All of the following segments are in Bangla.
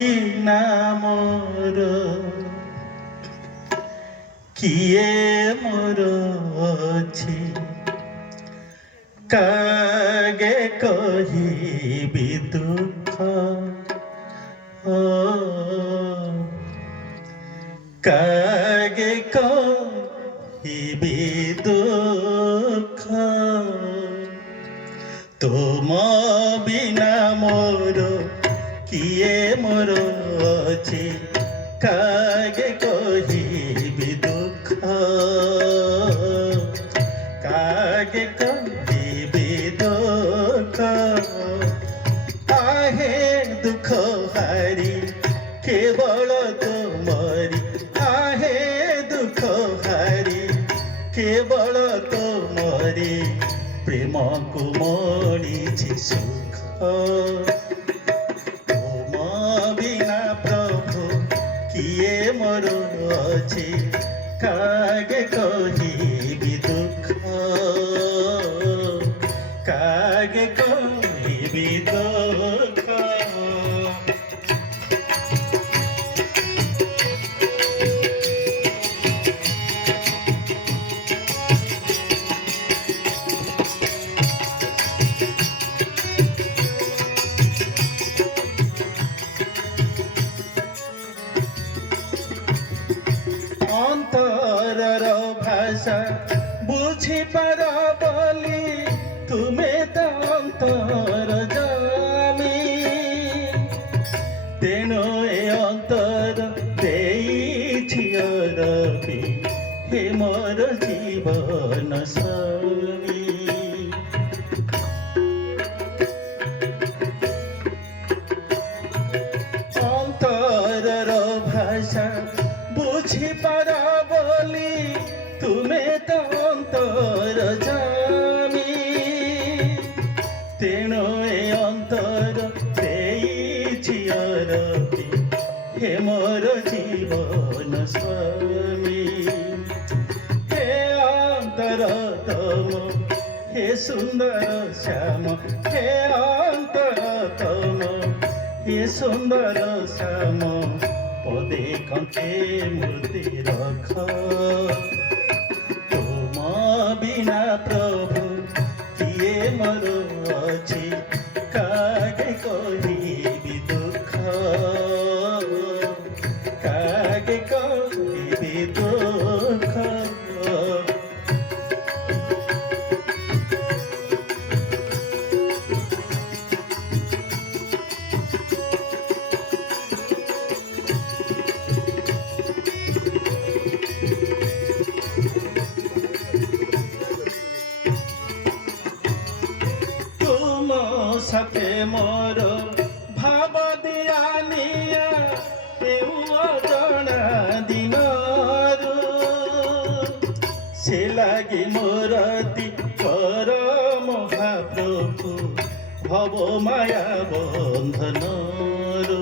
নামর কিয়ে মোর ଅଛି কাগে কহিবি দুঃখ কাগে কহিবি দুঃখ তুম বিনা মোর কিয়ে মোর ଅଛି কাগে কহিবি দুঃখ কাগে কহিবি দুঃখ আহে দুঃখ হারি কেবল তোমরি আহে দুঃখ হারি কেবল তোমরি প্রেমକୁ মরিছি সুখ তুম বিনা প্রভু কিয়ে মোর ଅଛି কাগে কহিবি দুঃখ কাগে কহিবি দুঃখ অন্তরর ভাষা বুঝিপার বলি তুমে তো অন্তর জামি তেণু এ অন্তর ଦେଇছি রবি হে মোর জীবন স্বামী অন্তরর ভাষা বুঝিপার বলি তুমে তো অন্তর জামি তেণু এ অন্তর ଦେଇছি রবি হে মোর জীবন স্বামী হে অন্তর তম হে সুন্দর শ্যাম হে অন্তর তম হে সুন্দর শ্যাম পদে কণ্ঠে মূর্তি রখ তুম বিনা প্রভু কিয়ে মোর ଅଛି কাগে কহিবি দুঃখ কাগে কহিবি দুঃখ সাথে মোর ভাব দিয়া নিয়া কেউ অজনা দিনରୁ সে লাগি মোর কর মহাপ্রভু ভব মায়া বন্ধনରୁ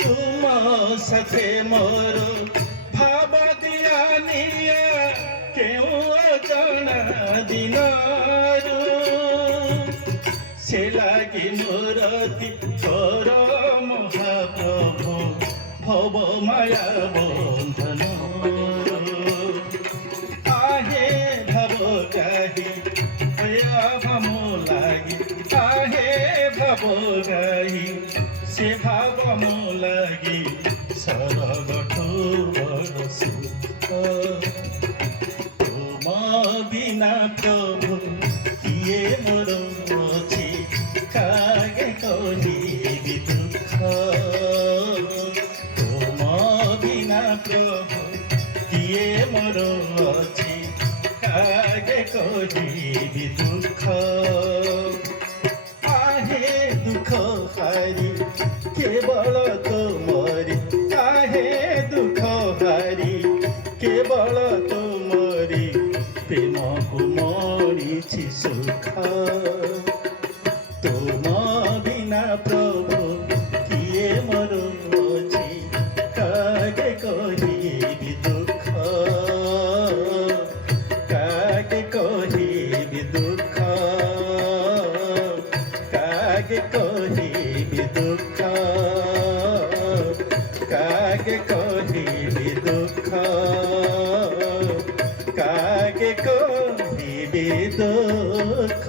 তুম সাথে মোর ভাব দিয়া নিয়া কেউ অজনা দিনରୁ সে লাগি মোর কর মহাপ্রভু ভব মায়া বন্ধনରୁ আহে ভব গাহি ভাব লাগি আহে ভব গাহি সে ভাব লাগি সরগঠু বড় সুখ তুম বিনা প্রভু কিয়ে মোর ଅଛି কাগে কহিবি দুঃখ তুম বিনা প্রভু কিয়ে মোর ଅଛି কাগে কহিবি দুঃখ আহে দুঃখ হারি কেবল তোমরি আহে দুঃখ হারি কেবল তোমরি প্রেমକୁ মরিছি সুখ তুম বিনা প্রভু কিয়ে মোর ଅଛି কাগে কহিবি দুঃখ কাগে কহিবি দুঃখ কাগে কহিবি দুঃখ কাগে কহিবি দুঃখ কাগে কহিবি দুঃখ